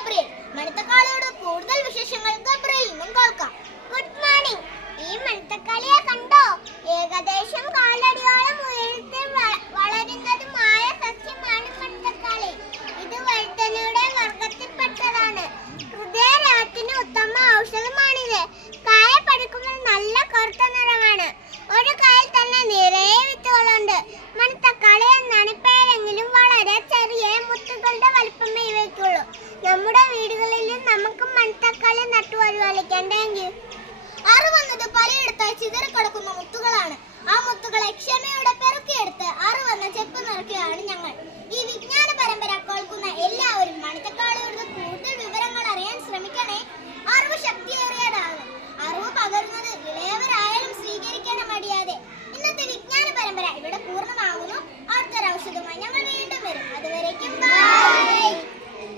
Gabriel. മണിത്തക്കാളിയുടെ കൂടുതൽ വിശേഷങ്ങൾ ഗബ്രിയേലിൽ നിന്നും കേൾക്കാം. Good morning. ഈ മണിത്തക്കാളിയെ കണ്ടോ? ഏകദേശം കാലടിയോളം ഉയരത്തിൽ വളരുന്നതുമായ സസ്യമാണ് മണിത്തക്കാളി. ഇത് വഴുതനയുടെ വർഗത്തിൽപ്പെട്ടതാണ്. ഹൃദയരോഗത്തിന് ഉത്തമ ഔഷധമാണിത്. കായ പഴുക്കുമ്പോൾ നല്ല കറുത്ത നിറമാണ്. ഒരു കായിൽ തന്നെ നിറയെ വിത്തുകളുണ്ട്. മണിത്തക്കാളി എന്നാണ് പേരെങ്കിലും വളരെ ചെറിയ മുത്തുകളുടെ വലിപ്പമേ ഇവയ്ക്കുള്ളൂ. നമ്മുടെ വീടുകളിലും നമുക്ക് മണിത്തക്കാളി നട്ടുപരിപാലിക്കാൻ. Thank you. അറിവെന്നത് പലയിടത്തായി ചിതറിക്കിടക്കുന്ന മുത്തുകളാണ്. ആ മുത്തുകളെ ക്ഷമയോടെ പെറുക്കിയെടുത്ത് അറിവെന്ന ചെപ്പ് നിറയ്ക്കുകയാണ് ഞങ്ങൾ. ഈ വിജ്ഞാന പരമ്പര കേൾക്കുന്ന എല്ലാവരും മണിത്തക്കാളി